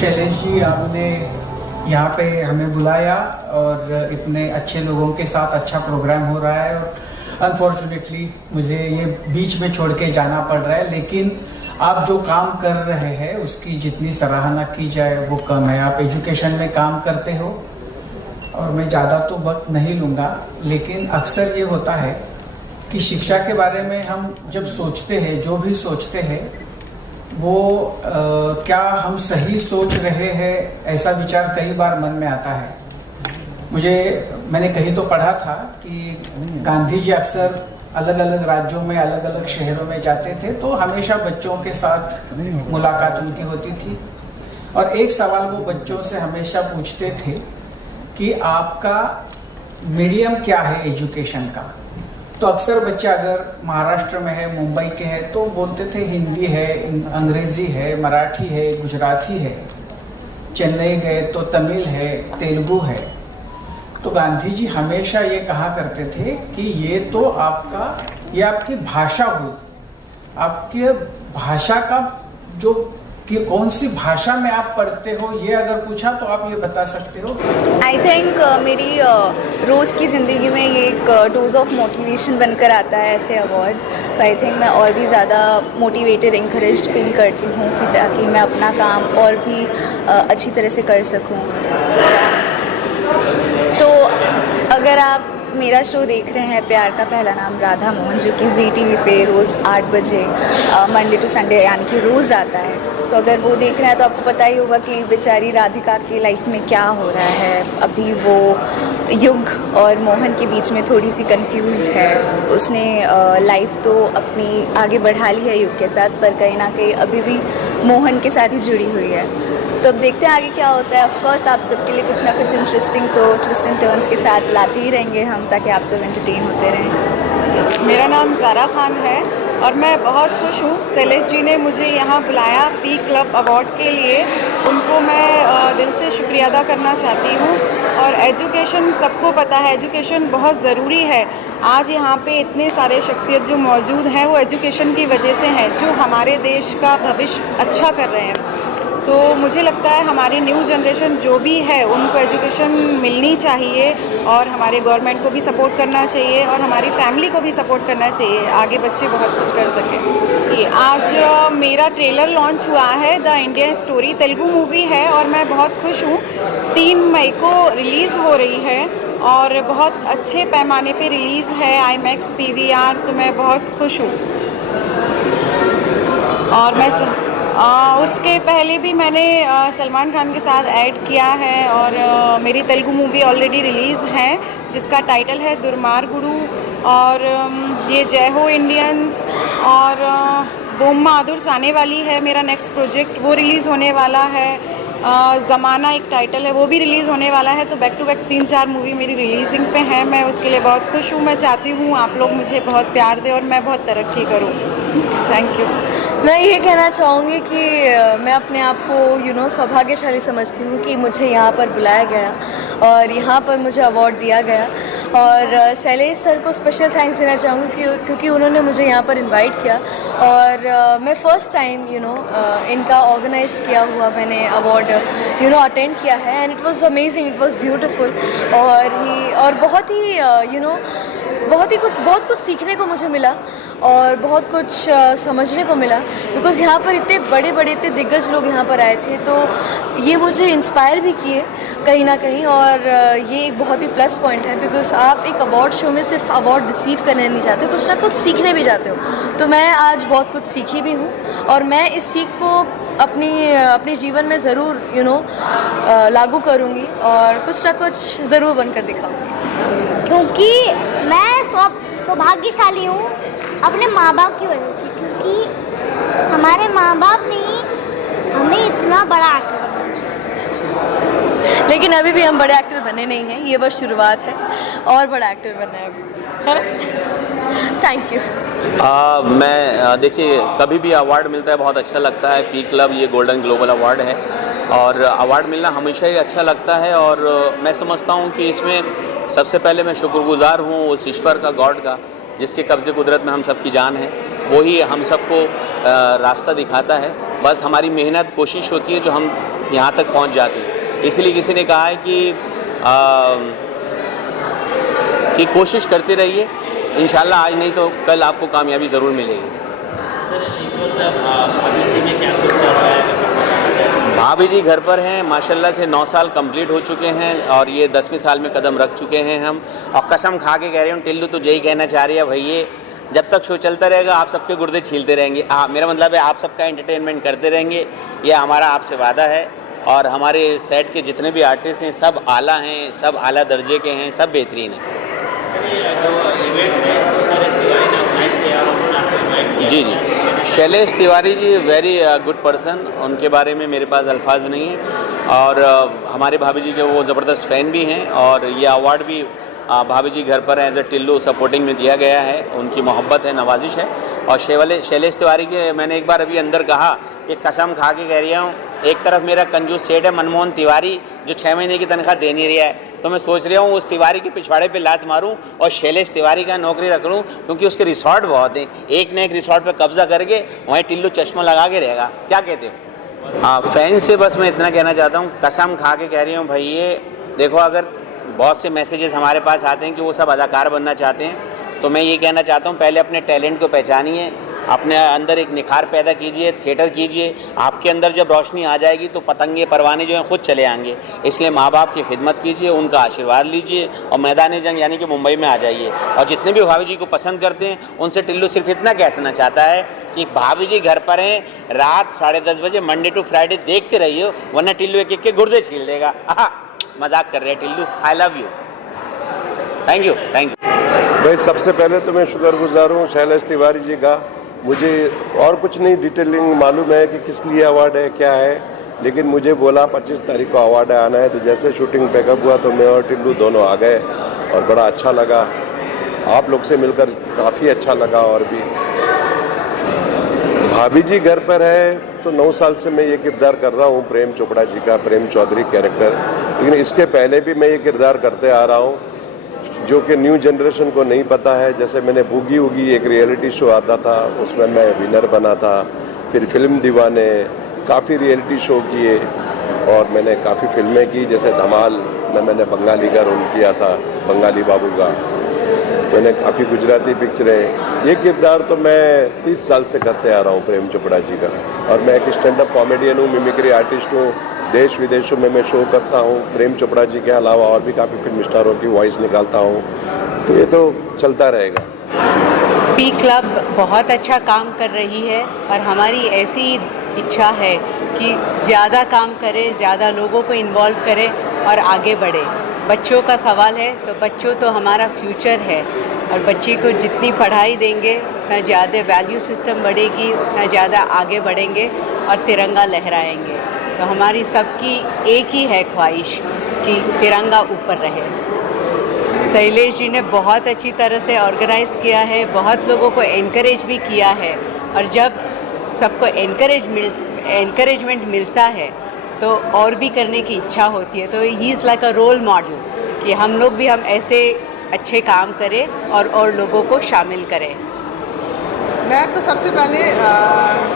शैलेश जी, आपने यहाँ पे हमें बुलाया और इतने अच्छे लोगों के साथ अच्छा प्रोग्राम हो रहा है और अनफॉर्चुनेटली मुझे ये बीच में छोड़ के जाना पड़ रहा है, लेकिन आप जो काम कर रहे हैं उसकी जितनी सराहना की जाए वो कम है। आप एजुकेशन में काम करते हो और मैं ज़्यादा तो वक्त नहीं लूँगा, लेकिन अक्सर ये होता है कि शिक्षा के बारे में हम जब सोचते हैं, जो भी सोचते हैं वो क्या हम सही सोच रहे हैं, ऐसा विचार कई बार मन में आता है। मैंने कहीं तो पढ़ा था कि गांधी जी अक्सर अलग अलग राज्यों में, अलग अलग शहरों में जाते थे तो हमेशा बच्चों के साथ मुलाकात उनकी होती थी और एक सवाल वो बच्चों से हमेशा पूछते थे कि आपका मीडियम क्या है एजुकेशन का। तो अक्सर बच्चे अगर महाराष्ट्र में है, मुंबई के हैं तो बोलते थे हिंदी है, अंग्रेजी है, मराठी है, गुजराती है। चेन्नई गए तो तमिल है, तेलुगु है। तो गांधी जी हमेशा ये कहा करते थे कि ये तो ये आपकी भाषा हुई, आपके भाषा का जो कि कौन सी भाषा में आप पढ़ते हो, ये अगर पूछा तो आप ये बता सकते हो। आई थिंक मेरी रोज़ की ज़िंदगी में ये एक डोज ऑफ मोटिवेशन बनकर आता है ऐसे अवार्ड्स। तो आई थिंक मैं और भी ज़्यादा मोटिवेटेड, इंकरेज्ड फील करती हूँ कि ताकि मैं अपना काम और भी अच्छी तरह से कर सकूँ। तो अगर आप मेरा शो देख रहे हैं प्यार का पहला नाम राधा मोहन, जो कि जी टीवी पे रोज़ 8 बजे मंडे टू संडे यानी कि रोज़ आता है, तो अगर वो देख रहे हैं तो आपको पता ही होगा कि बेचारी राधिका की लाइफ में क्या हो रहा है। अभी वो युग और मोहन के बीच में थोड़ी सी कंफ्यूज्ड है। उसने लाइफ तो अपनी आगे बढ़ा ली है युग के साथ, पर कहीं ना कहीं अभी भी मोहन के साथ ही जुड़ी हुई है। तो अब देखते हैं आगे क्या होता है। ऑफ कोर्स आप सबके लिए कुछ ना कुछ इंटरेस्टिंग तो ट्विस्ट एंड टर्न्स के साथ लाते ही रहेंगे हम, ताकि आप सब एंटरटेन होते रहें। मेरा नाम ज़ारा खान है और मैं बहुत खुश हूँ। शैलेश जी ने मुझे यहाँ बुलाया पी क्लब अवार्ड के लिए, उनको मैं दिल से शुक्रिया अदा करना चाहती हूँ। और एजुकेशन, सबको पता है एजुकेशन बहुत ज़रूरी है। आज यहाँ पे इतने सारे शख्सियत जो मौजूद हैं वो एजुकेशन की वजह से हैं, जो हमारे देश का भविष्य अच्छा कर रहे हैं। तो मुझे लगता है हमारी न्यू जनरेशन जो भी है उनको एजुकेशन मिलनी चाहिए और हमारे गवर्नमेंट को भी सपोर्ट करना चाहिए और हमारी फैमिली को भी सपोर्ट करना चाहिए, आगे बच्चे बहुत कुछ कर सकें। ये आज मेरा ट्रेलर लॉन्च हुआ है, the Indian story Telugu movie है और मैं बहुत खुश हूँ। 3 मई को रिलीज़ हो रही है और बहुत अच्छे पैमाने पे रिलीज़ है, IMAX PVR, तो मैं बहुत खुश हूँ। और मैं उसके पहले भी मैंने सलमान खान के साथ ऐड किया है और मेरी तेलुगु मूवी ऑलरेडी रिलीज़ है जिसका टाइटल है दुर्मार्गुडु और ये जय हो इंडियंस और बोम माधुर्स आने वाली है, मेरा नेक्स्ट प्रोजेक्ट वो रिलीज़ होने वाला है। ज़माना एक टाइटल है, वो भी रिलीज़ होने वाला है। तो बैक टू बैक 3-4 मूवी मेरी रिलीजिंग पे हैं। मैं उसके लिए बहुत खुश हूँ। मैं चाहती हूँ आप लोग मुझे बहुत प्यार दें और मैं बहुत तरक्की करूँ। Thank you. मैं ये कहना चाहूँगी कि मैं अपने आप को सौभाग्यशाली समझती हूँ कि मुझे यहाँ पर बुलाया गया और यहाँ पर मुझे अवार्ड दिया गया। और शैलेश सर को स्पेशल थैंक्स देना चाहूँगी क्योंकि उन्होंने मुझे यहाँ पर इनवाइट किया और मैं फ़र्स्ट टाइम इनका ऑर्गेनाइज्ड किया हुआ मैंने अवार्ड अटेंड किया है and it was amazing, it was beautiful और बहुत कुछ सीखने को मुझे मिला और बहुत कुछ समझने को मिला बिकॉज़ यहाँ पर इतने बड़े इतने दिग्गज लोग यहाँ पर आए थे। तो ये मुझे इंस्पायर भी किए कहीं ना कहीं और ये एक बहुत ही प्लस पॉइंट है बिकॉज़ आप एक अवार्ड शो में सिर्फ अवार्ड रिसीव करने नहीं जाते, कुछ ना कुछ सीखने भी जाते हो। तो मैं आज बहुत कुछ सीखी भी हूँ और मैं इस सीख को अपनी जीवन में ज़रूर लागू करूँगी और कुछ ना कुछ ज़रूर बनकर दिखाऊँगी। क्योंकि मैं सौभाग्यशाली हूँ अपने माँ बाप की वजह से, क्योंकि हमारे माँ बाप ने हमें इतना बड़ा एक्टर बनाया। लेकिन अभी भी हम बड़े एक्टर बने नहीं हैं, ये बस शुरुआत है और बड़ा एक्टर बनना है अभी, है ना? Thank you. मैं देखिए कभी भी अवार्ड मिलता है बहुत अच्छा लगता है। पी क्लब ये गोल्डन ग्लोबल अवार्ड है और अवार्ड मिलना हमेशा ही अच्छा लगता है और मैं समझता हूँ कि इसमें सबसे पहले मैं शुक्रगुजार हूँ उस ईश्वर का, गॉड का, जिसके कब्ज़े कुदरत में हम सब की जान है। वही हम सबको रास्ता दिखाता है। बस हमारी मेहनत कोशिश होती है जो हम यहाँ तक पहुँच जाते हैं। इसलिए किसी ने कहा है कि कोशिश करते रहिए, इंशाल्लाह आज नहीं तो कल आपको कामयाबी ज़रूर मिलेगी। भाभी जी घर पर हैं माशाल्लाह से, 9 साल कंप्लीट हो चुके हैं और ये 10वें साल में कदम रख चुके हैं हम। और कसम खा के कह रही हूँ, टिल्लू तो यही कहना चाह रही है भैया, जब तक शो चलता रहेगा आप सबके गुर्दे छीलते रहेंगे। मेरा मतलब है आप सबका एंटरटेनमेंट करते रहेंगे, ये हमारा आपसे वादा है। और हमारे सेट के जितने भी आर्टिस्ट हैं सब आला हैं, सब आला दर्जे के हैं, सब बेहतरीन हैं। जी जी, Shailesh Tiwari ji very good person, उनके बारे में मेरे पास अल्फाज नहीं है। और हमारे भाभी जी के वो ज़बरदस्त फ़ैन भी हैं और ये अवार्ड भी भाभी जी घर पर एज ए टिल्लू सपोर्टिंग में दिया गया है। उनकी मोहब्बत है, नवाजिश है। और शैलेश तिवारी के मैंने एक बार अभी अंदर कहा कि कसम खा के कह रही हूँ, एक तरफ मेरा कंजूस सेठ है मनमोहन तिवारी जो 6 महीने की तनख्वाह दे नहीं रहा है, तो मैं सोच रहा हूँ उस तिवारी के पिछवाड़े पे लात मारूं और शैलेश तिवारी का नौकरी रख लूँ, क्योंकि उसके रिसॉर्ट बहुत हैं। एक न एक रिसॉर्ट पे कब्जा करके वहीं टिल्लू चश्मा लगा के रहेगा। क्या कहते हो? हाँ, फैन से बस मैं इतना कहना चाहता हूँ, कसम खा के कह रही हूँ भैया, देखो अगर बहुत से मैसेजेस हमारे पास आते हैं कि वो सब अदाकार बनना चाहते हैं, तो मैं ये कहना चाहता हूँ पहले अपने टैलेंट को पहचानिए, अपने अंदर एक निखार पैदा कीजिए, थिएटर कीजिए। आपके अंदर जब रोशनी आ जाएगी तो पतंगे परवाने जो हैं खुद चले आएंगे। इसलिए माँ बाप की खिदमत कीजिए, उनका आशीर्वाद लीजिए और मैदान जंग यानी कि मुंबई में आ जाइए। और जितने भी भाभी जी को पसंद करते हैं उनसे टिल्लू सिर्फ इतना कहना चाहता है कि भाभी जी घर पर हैं, रात 10:30 बजे मंडे टू फ्राइडे देखते रहिए, वरना टिल्लू एक एक के गुर्दे छील देगा। मजाक कर रहे हैं Tillu. I love you. Thank you. Thank you भाई। सबसे पहले तो मैं शुक्रगुजार हूँ शैलेश तिवारी जी का। मुझे और कुछ नहीं डिटेलिंग मालूम है कि किस लिए अवार्ड है क्या है, लेकिन मुझे बोला 25 तारीख को अवार्ड आना है। तो जैसे शूटिंग पैकअप हुआ तो मैं और टिल्लू दोनों आ गए और बड़ा अच्छा लगा। आप लोग से मिलकर काफ़ी अच्छा लगा। और भी भाभी जी घर पर है तो 9 साल से मैं ये किरदार कर रहा हूँ प्रेम चोपड़ा जी का, प्रेम चौधरी कैरेक्टर। लेकिन इसके पहले भी मैं ये किरदार करते आ रहा हूँ जो कि न्यू जनरेशन को नहीं पता है। जैसे मैंने बूगी वूगी एक रियलिटी शो आता था, उसमें मैं विनर बना था। फिर फिल्म दीवाने, काफ़ी रियलिटी शो किए और मैंने काफ़ी फिल्में की। जैसे धमाल में मैंने बंगाली का रोल किया था, बंगाली बाबू का। मैंने काफ़ी गुजराती पिक्चरें। ये किरदार तो मैं 30 साल से करते आ रहा हूँ प्रेम चोपड़ा जी का। और मैं एक स्टैंड अप कॉमेडियन हूँ, मिमिक्री आर्टिस्ट हूँ। देश विदेशों में मैं शो करता हूँ। प्रेम चोपड़ा जी के अलावा और भी काफ़ी फिल्म स्टारों की वॉइस निकालता हूँ। तो ये तो चलता रहेगा। पी क्लब बहुत अच्छा काम कर रही है और हमारी ऐसी इच्छा है कि ज़्यादा काम करे, ज़्यादा लोगों को इन्वॉल्व करे और आगे बढ़े। बच्चों का सवाल है तो बच्चों तो हमारा फ्यूचर है। और बच्चे को जितनी पढ़ाई देंगे उतना ज़्यादा वैल्यू सिस्टम बढ़ेगी, उतना ज़्यादा आगे बढ़ेंगे और तिरंगा लहराएंगे। तो हमारी सबकी एक ही है ख्वाहिश कि तिरंगा ऊपर रहे। शैलेश जी ने बहुत अच्छी तरह से ऑर्गेनाइज़ किया है, बहुत लोगों को एनकरेज भी किया है, और जब सबको एनकरेजमेंट मिलता है तो और भी करने की इच्छा होती है। तो he is like a role model कि हम लोग भी हम ऐसे अच्छे काम करें और लोगों को शामिल करें। मैं तो सबसे पहले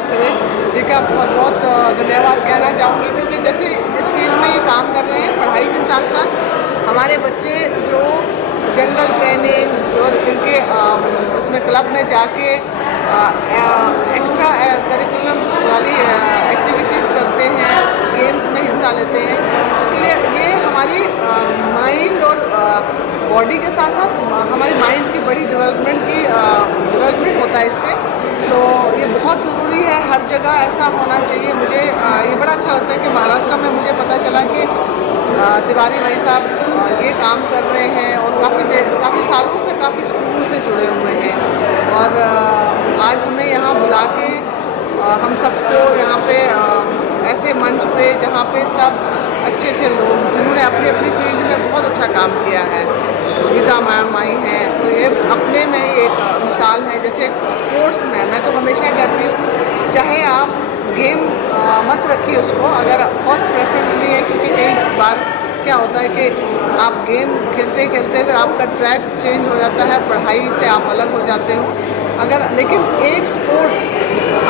सुरेश जी का बहुत बहुत धन्यवाद कहना चाहूँगी, क्योंकि जैसे इस फील्ड में ये काम कर रहे हैं, पढ़ाई के साथ साथ हमारे बच्चे जो जंगल ट्रेनिंग और इनके उसमें क्लब में जाके एक्स्ट्रा करिकुलम वाली एक्टिविटीज़ करते हैं, गेम्स में हिस्सा लेते हैं, उसके लिए ये हमारी माइंड और बॉडी के साथ साथ हमारी माइंड की बड़ी डेवलपमेंट होता है इससे। तो ये बहुत ज़रूरी है, हर जगह ऐसा होना चाहिए। मुझे ये बड़ा अच्छा लगता है कि महाराष्ट्र में मुझे पता चला कि तिवारी भाई साहब ये काम कर रहे हैं और काफ़ी सालों से काफ़ी स्कूल से जुड़े हुए हैं, और आज हमें यहाँ बुला के हम सबको यहाँ पे ऐसे मंच पे जहाँ पे सब अच्छे अच्छे लोग जिन्होंने अपनी अपनी फील्ड में बहुत अच्छा काम किया है, गीता मैम आई हैं, तो ये अपने में ही एक मिसाल है। जैसे स्पोर्ट्स में मैं तो हमेशा कहती हूँ, चाहे आप गेम मत रखिए उसको अगर फर्स्ट प्रेफरेंस नहीं है, क्योंकि कई बार क्या होता है कि आप गेम खेलते खेलते फिर आपका ट्रैक चेंज हो जाता है, पढ़ाई से आप अलग हो जाते हो। लेकिन एक स्पोर्ट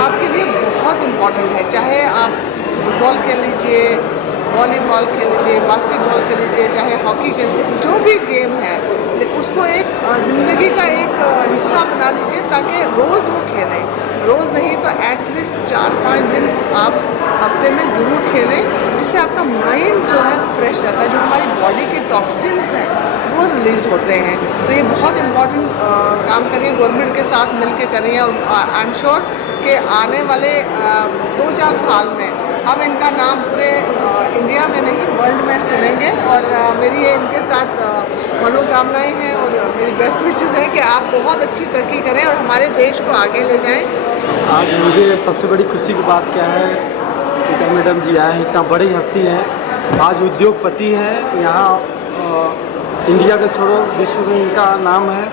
आपके लिए बहुत इम्पॉर्टेंट है, चाहे आप फुटबॉल खेल लीजिए, वॉलीबॉल खेल लीजिए, बास्केटबॉल खेल लीजिए, चाहे हॉकी खेल लीजिए, जो भी गेम है उसको एक ज़िंदगी का एक हिस्सा बना लीजिए, ताकि रोज़ वो खेलें, रोज़ नहीं तो एटलीस्ट 4-5 दिन आप हफ्ते में ज़रूर खेलें, जिससे आपका माइंड जो है फ्रेश रहता है, जो हमारी बॉडी के टॉक्सिन्स हैं वो रिलीज़ होते हैं। तो ये बहुत इम्पॉर्टेंट काम करिए, गवर्नमेंट के साथ मिल के करिए, और आई एम श्योर कि आने वाले 2-4 साल में हम इनका नाम पूरे इंडिया में नहीं वर्ल्ड में सुनेंगे। और मेरी ये इनके साथ मनोकामनाएं हैं और मेरी बेस्ट विशेस हैं कि आप बहुत अच्छी तरक्की करें और हमारे देश को आगे ले जाएं। आज मुझे सबसे बड़ी खुशी की बात क्या है कि मैडम जी आए हैं, इतना बड़ी हस्ती हैं, आज उद्योगपति हैं, यहाँ इंडिया के छोड़ो विश्व में इनका नाम है,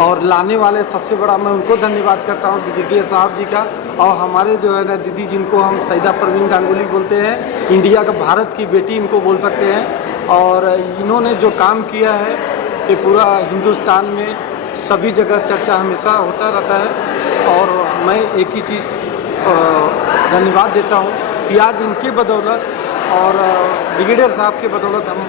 और लाने वाले सबसे बड़ा मैं उनको धन्यवाद करता हूँ ब्रिगेडियर साहब जी का, और हमारे जो है ना दीदी जिनको हम सईदा परवीन गांगुली बोलते हैं, इंडिया का भारत की बेटी इनको बोल सकते हैं। और इन्होंने जो काम किया है ये पूरा हिंदुस्तान में सभी जगह चर्चा हमेशा होता रहता है, और मैं एक ही चीज़ धन्यवाद देता हूँ कि आज इनकी बदौलत और ब्रिगेडियर साहब के बदौलत हम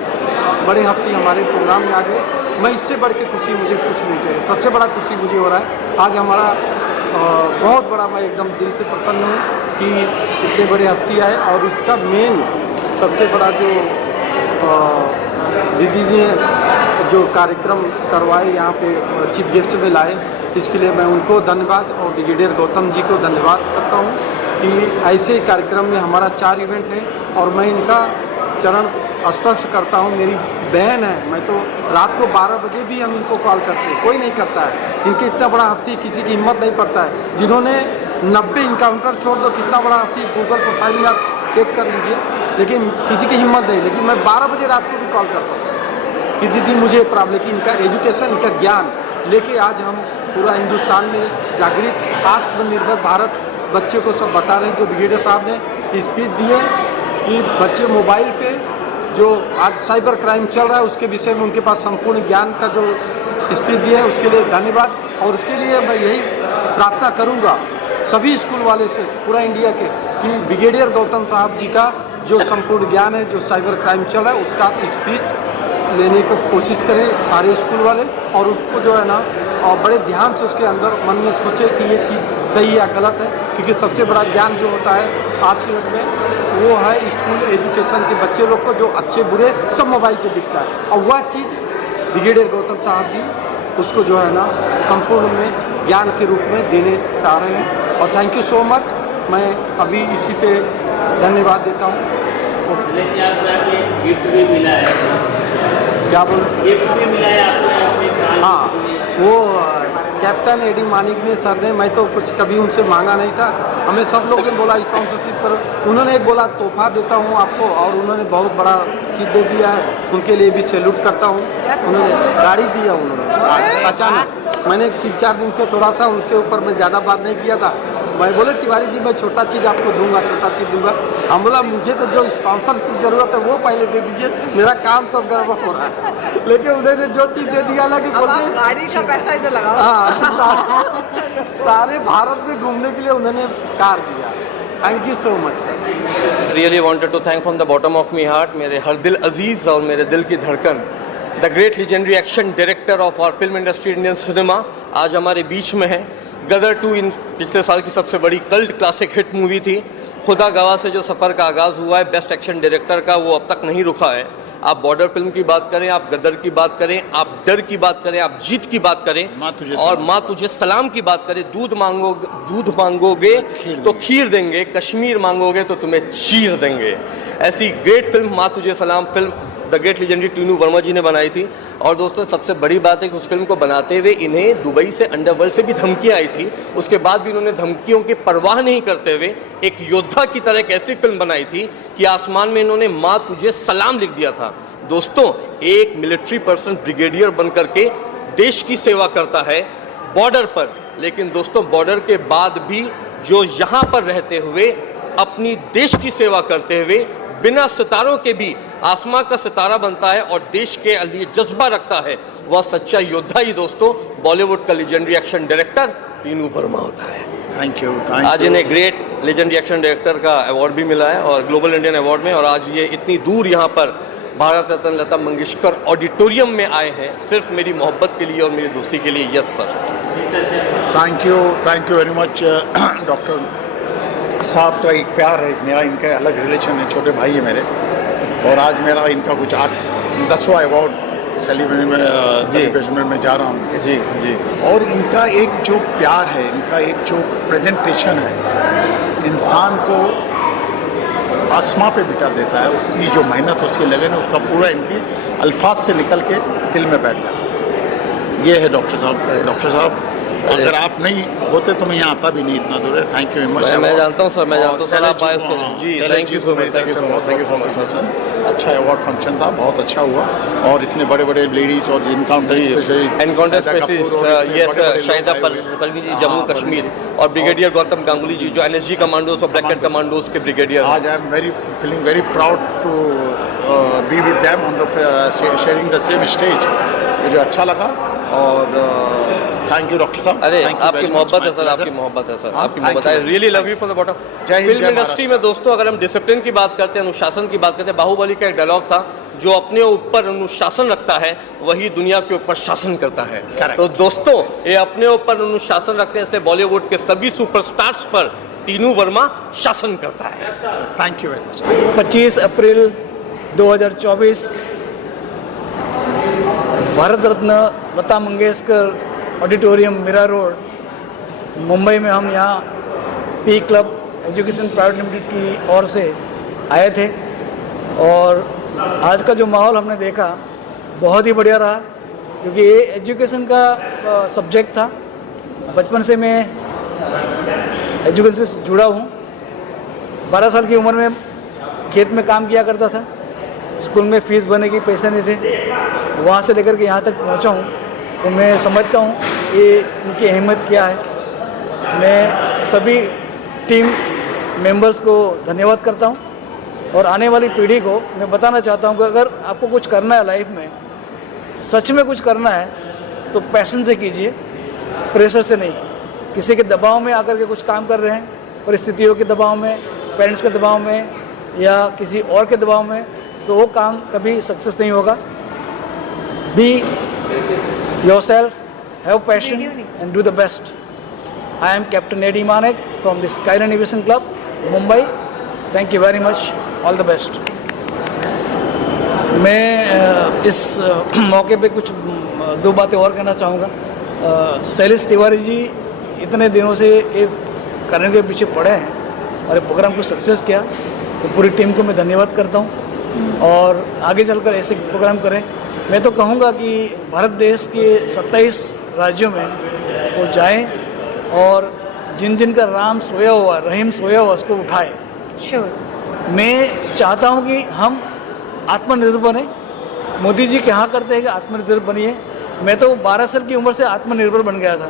बड़े हफ्ते हमारे प्रोग्राम में आ गए। मैं इससे बढ़ के खुशी मुझे कुछ नहीं चाहिए, सबसे बड़ा खुशी मुझे हो रहा है आज हमारा बहुत बड़ा, मैं एकदम दिल से प्रसन्न हूँ कि इतने बड़े हफ्ते आए, और इसका मेन सबसे बड़ा जो दीदी ने जो कार्यक्रम करवाए यहाँ पे चीफ गेस्ट में लाए, इसके लिए मैं उनको धन्यवाद और ब्रिगेडियर गौतम जी को धन्यवाद करता हूँ कि ऐसे कार्यक्रम में हमारा 4 इवेंट है, और मैं इनका चरण स्पर्श करता हूँ। मेरी बहन है, मैं तो रात को 12 बजे भी हम इनको कॉल करते हैं, कोई नहीं करता है, इनके इतना बड़ा हफ्ती किसी की हिम्मत नहीं पड़ता है, जिन्होंने 90 इनकाउंटर छोड़ दो, कितना बड़ा हफ्ती गूगल प्रोफाइल में आप चेक कर लीजिए, लेकिन किसी की हिम्मत नहीं। लेकिन मैं 12 बजे रात को भी कॉल करता हूँ कि दीदी मुझे प्रॉब्लम, लेकिन इनका एजुकेशन, इनका ज्ञान लेके आज हम पूरा हिंदुस्तान में जागृत आत्मनिर्भर भारत बच्चे को सब बता रहे हैं। जो ब्रिगेडियर साहब ने स्पीच दी है कि बच्चे मोबाइल पे जो आज साइबर क्राइम चल रहा है उसके विषय में उनके पास संपूर्ण ज्ञान का जो स्पीच दी है, उसके लिए धन्यवाद। और उसके लिए मैं यही प्रार्थना करूंगा सभी स्कूल वाले से पूरा इंडिया के कि ब्रिगेडियर गौतम साहब जी का जो संपूर्ण ज्ञान है, जो साइबर क्राइम चल रहा है, उसका स्पीच लेने की कोशिश करें सारे स्कूल वाले, और उसको जो है ना और बड़े ध्यान से उसके अंदर मन में सोचे कि ये चीज़ सही या गलत है, क्योंकि सबसे बड़ा ज्ञान जो होता है आज के वक्त में वो है स्कूल एजुकेशन के बच्चे लोग को, जो अच्छे बुरे सब मोबाइल पे दिखता है, और वह चीज़ ब्रिगेडियर गौतम साहब जी उसको जो है ना संपूर्ण में ज्ञान के रूप में देने चाह रहे हैं। और थैंक यू सो मच, मैं अभी इसी पे धन्यवाद देता हूँ। गिफ्ट भी मिला है, क्या बोल, गिफ्ट भी मिला है आपको? हाँ, वो कैप्टन एडी मानिक ने सर ने, मैं तो कुछ कभी उनसे मांगा नहीं था, हमें सब लोग ने बोला स्पॉन्सरशिप पर, उन्होंने एक बोला तोहफा देता हूँ आपको, और उन्होंने बहुत बड़ा चीज़ दे दिया है, उनके लिए भी सैल्यूट करता हूँ। उन्होंने गाड़ी दिया, उन्होंने अचानक, मैंने 3-4 दिन से थोड़ा सा उनके ऊपर मैं ज़्यादा बात नहीं किया था, मैं बोले तिवारी जी मैं छोटा चीज़ आपको दूंगा, छोटा चीज़ दूंगा। हम बोला मुझे तो जो स्पॉन्सर की ज़रूरत है वो पहले दे दीजिए, मेरा काम सब गड़बड़ हो रहा है। लेकिन उन्होंने जो चीज़ दे दिया ना कि बोलते गाड़ी का पैसा इधर लगा, हाँ, सारे भारत में घूमने के लिए उन्होंने कार दिया। Thank you so much sir. Really wanted to thank from the bottom of my heart, मेरे हर दिल अजीज़ और मेरे दिल की धड़कन, the great legendary action director of our film industry Indian cinema, आज हमारे बीच में है। गदर 2 इन पिछले साल की सबसे बड़ी कल्ट क्लासिक हिट मूवी थी। खुदा गवाह से जो सफ़र का आगाज़ हुआ है बेस्ट एक्शन डायरेक्टर का, वो अब तक नहीं रुका है। आप बॉर्डर फिल्म की बात करें, आप गदर की बात करें, आप डर की बात करें, आप जीत की बात करें, और माँ तुझे सलाम की बात करें, दूध मांगोगे तो खीर देंगे, कश्मीर मांगोगे तो तुम्हें चीर देंगे। ऐसी great film Maa Tujhe Salaam film the great legendary Tinu Verma ji ने बनाई थी। और दोस्तों सबसे बड़ी बात है कि उस फिल्म को बनाते हुए इन्हें दुबई से, अंडरवर्ल्ड से भी धमकियाँ आई थी, उसके बाद भी इन्होंने धमकियों की परवाह नहीं करते हुए एक योद्धा की तरह एक ऐसी फिल्म बनाई थी कि आसमान में इन्होंने माँ तुझे सलाम लिख दिया था। दोस्तों एक मिलिट्री पर्सन ब्रिगेडियर बन करके देश की सेवा करता है बॉर्डर पर, लेकिन दोस्तों बॉर्डर के बाद भी जो यहाँ पर रहते हुए अपनी देश की सेवा करते हुए बिना सितारों के भी आसमां का सितारा बनता है और देश के लिए जज्बा रखता है, वह सच्चा योद्धा ही दोस्तों बॉलीवुड का legendary action director Tinu Verma होता है। Thank you. आज इन्हें ग्रेट लीजेंडरी एक्शन डायरेक्टर का अवार्ड भी मिला है और ग्लोबल इंडियन अवार्ड में, और आज ये इतनी दूर यहाँ पर भारत रत्न लता मंगेशकर ऑडिटोरियम में आए हैं सिर्फ मेरी मोहब्बत के लिए और मेरी दोस्ती के लिए। Yes sir, thank you very much doctor साहब। तो एक प्यार है मेरा, इनका अलग रिलेशन है, छोटे भाई है मेरे, और आज मेरा इनका कुछ 10वां अवार्ड सेलिब्रेशन में मैं जा रहा हूँ। जी जी। और इनका एक जो प्यार है, इनका एक जो प्रेजेंटेशन है, इंसान को आसमां पे बिठा देता है। उसकी जो मेहनत, उसकी लगन है, उसका पूरा इनके अल्फाज से निकल के दिल में बैठ जाता है। ये है डॉक्टर साहब। डॉक्टर साहब अगर आप नहीं होते तो मैं यहाँ आता भी नहीं, इतना दूर है। Thank you very much. मैं जानता हूँ सर, मैं जानता हूँ सर, आप आए उसको। जी thank you so much, thank you so much, thank you so much sir. अच्छा अवार्ड फंक्शन था, बहुत अच्छा हुआ, और इतने बड़े बड़े लेडीज और encounter specialist, yes Shahida Parveen ji Jammu Kashmir, और ब्रिगेडियर गौतम गांगुली जी जो NSG कमांडोज और ब्लैक कैट कमांडोज के ब्रिगेडियर। आज I am feeling very proud to be with them on the sharing the same stage. मुझे अच्छा लगा और थैंक यू डॉक्टर साहब। अरे आपकी मोहब्बत है सर, आपकी मोहब्बत है सर, आपकी मोहब्बत है। Really love you from the bottom. Film industry में दोस्तों अगर हम डिसिप्लिन की बात करते हैं, अनुशासन की बात करते हैं, बाहुबली का एक डायलॉग था, जो अपने ऊपर अनुशासन रखता है वही दुनिया के ऊपर शासन करता है। तो दोस्तों ये अपने ऊपर अनुशासन रखते हैं, इसलिए बॉलीवुड के सभी सुपरस्टार्स पर टीनू वर्मा शासन करता है। Thank you very much. 25 April 2024 Bharat Ratna Lata Mangeshkar auditorium Mira road Mumbai में हम यहाँ P club education private limited की ओर से आए थे, और आज का जो माहौल हमने देखा बहुत ही बढ़िया रहा, क्योंकि ये एजुकेशन का सब्जेक्ट था। बचपन से मैं एजुकेशन से जुड़ा हूँ। 12 साल की उम्र में खेत में काम किया करता था, स्कूल में फीस भरने की पैसे नहीं थे, वहाँ से लेकर के यहाँ तक पहुँचा हूँ, तो मैं समझता हूँ कि इनकी अहमियत क्या है। मैं सभी टीम मेंबर्स को धन्यवाद करता हूँ, और आने वाली पीढ़ी को मैं बताना चाहता हूँ कि अगर आपको कुछ करना है लाइफ में, सच में कुछ करना है, तो पैशन से कीजिए, प्रेशर से नहीं। किसी के दबाव में आकर के कुछ काम कर रहे हैं, परिस्थितियों के दबाव में, पेरेंट्स के दबाव में, या किसी और के दबाव में, तो वो काम कभी सक्सेस नहीं होगा। Be yourself, have passion and do the best. I am Captain Eddie Manek from the Skyline Aviation Club, Mumbai. Thank you very much. All the best. मैं इस मौके पे कुछ 2 बातें और कहना चाहूँगा। शैलेश तिवारी जी इतने दिनों से ये करने के पीछे पड़े हैं और ये प्रोग्राम को सक्सेस किया, तो पूरी टीम को मैं धन्यवाद करता हूँ, और आगे चलकर ऐसे प्रोग्राम करें। मैं तो कहूँगा कि भारत देश के 27 राज्यों में वो जाएं और जिन जिन का राम सोया हुआ, रहीम सोया हुआ, उसको उठाए। श्योर। मैं चाहता हूं कि हम आत्मनिर्भर बने। मोदी जी क्या करते हैं कि आत्मनिर्भर बनिए। मैं तो 12 साल की उम्र से आत्मनिर्भर बन गया था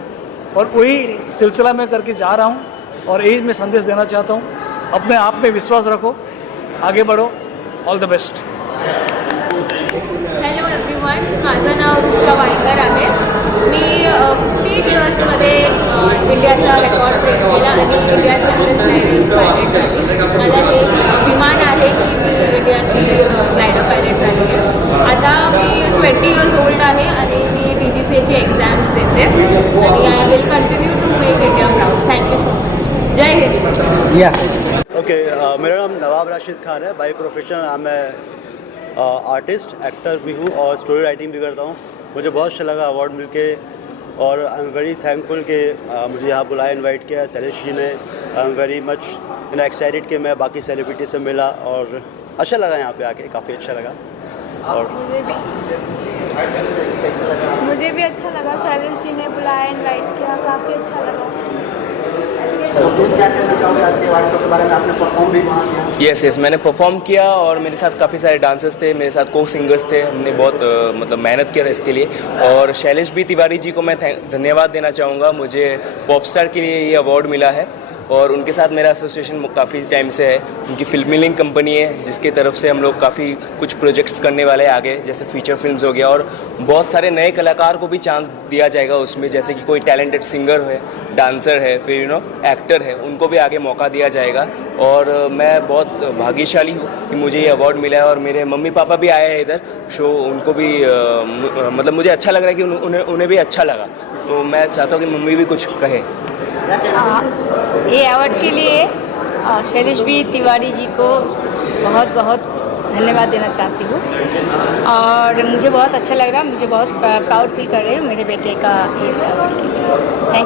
और वही सिलसिला मैं करके जा रहा हूं और यही मैं संदेश देना चाहता हूं। अपने आप में विश्वास रखो, आगे बढ़ो। All the best. Hello everyone, माझं नाव रुचा वायकर आहे। मी 58 इयर्समध्ये इंडियाचा रेकॉर्ड ब्रेक केला आणि इंडियाज यंगेस्ट ग्लायडर पायलट झाली। मला हे अभिमान आहे की मी इंडियाची ग्लायडर पायलट झाली आहे। आता मी 20 इयर्स ओल्ड आहे आणि मी DGCAची एक्झाम्स देते आणि I will continue to make India proud. Thank you so much. जय हिंद। ओके, मेरा नाम नवाब राशिद खान है। बाई प्रोफेशन मैं आर्टिस्ट, एक्टर भी हूँ और स्टोरी राइटिंग भी करता हूँ। मुझे बहुत अच्छा लगा अवार्ड मिलके और आई एम वेरी थैंकफुल कि मुझे यहाँ बुलाया, इनवाइट किया शैलेश जी ने। I am very much excited कि मैं बाकी सेलिब्रिटी से मिला और अच्छा लगा यहाँ पे आके, काफ़ी अच्छा लगा। और मुझे भी अच्छा लगा, शैलेश जी ने बुलाया, इनवाइट किया, काफ़ी अच्छा लगा। यस, मैंने परफॉर्म किया और मेरे साथ काफ़ी सारे डांसर्स थे, मेरे साथ को सिंगर्स थे। हमने बहुत मतलब मेहनत किया इसके लिए। और शैलेश बी तिवारी जी को मैं धन्यवाद देना चाहूँगा। मुझे पॉपस्टार के लिए ये अवार्ड मिला है और उनके साथ मेरा एसोसिएशन काफ़ी टाइम से है। उनकी फिल्म लिंक कंपनी है जिसकी तरफ से हम लोग काफ़ी कुछ प्रोजेक्ट्स करने वाले हैं आगे, जैसे फीचर फिल्म्स हो गया और बहुत सारे नए कलाकार को भी चांस दिया जाएगा उसमें, जैसे कि कोई टैलेंटेड सिंगर है, डांसर है, फिर एक्टर है, उनको भी आगे मौका दिया जाएगा। और मैं बहुत भाग्यशाली हूँ कि मुझे ये अवार्ड मिला है और मेरे मम्मी पापा भी आए हैं इधर शो, उनको भी मतलब मुझे अच्छा लग रहा है कि उन्हें भी अच्छा लगा। तो मैं चाहता हूँ कि मम्मी भी कुछ कहे। ये अवार्ड के लिए शैलेश बी तिवारी जी को बहुत बहुत धन्यवाद देना चाहती हूँ और मुझे बहुत अच्छा लग रहा है। मुझे बहुत प्राउड फील कर रही हूँ मेरे बेटे का ये अवार्ड के लिए। थैंक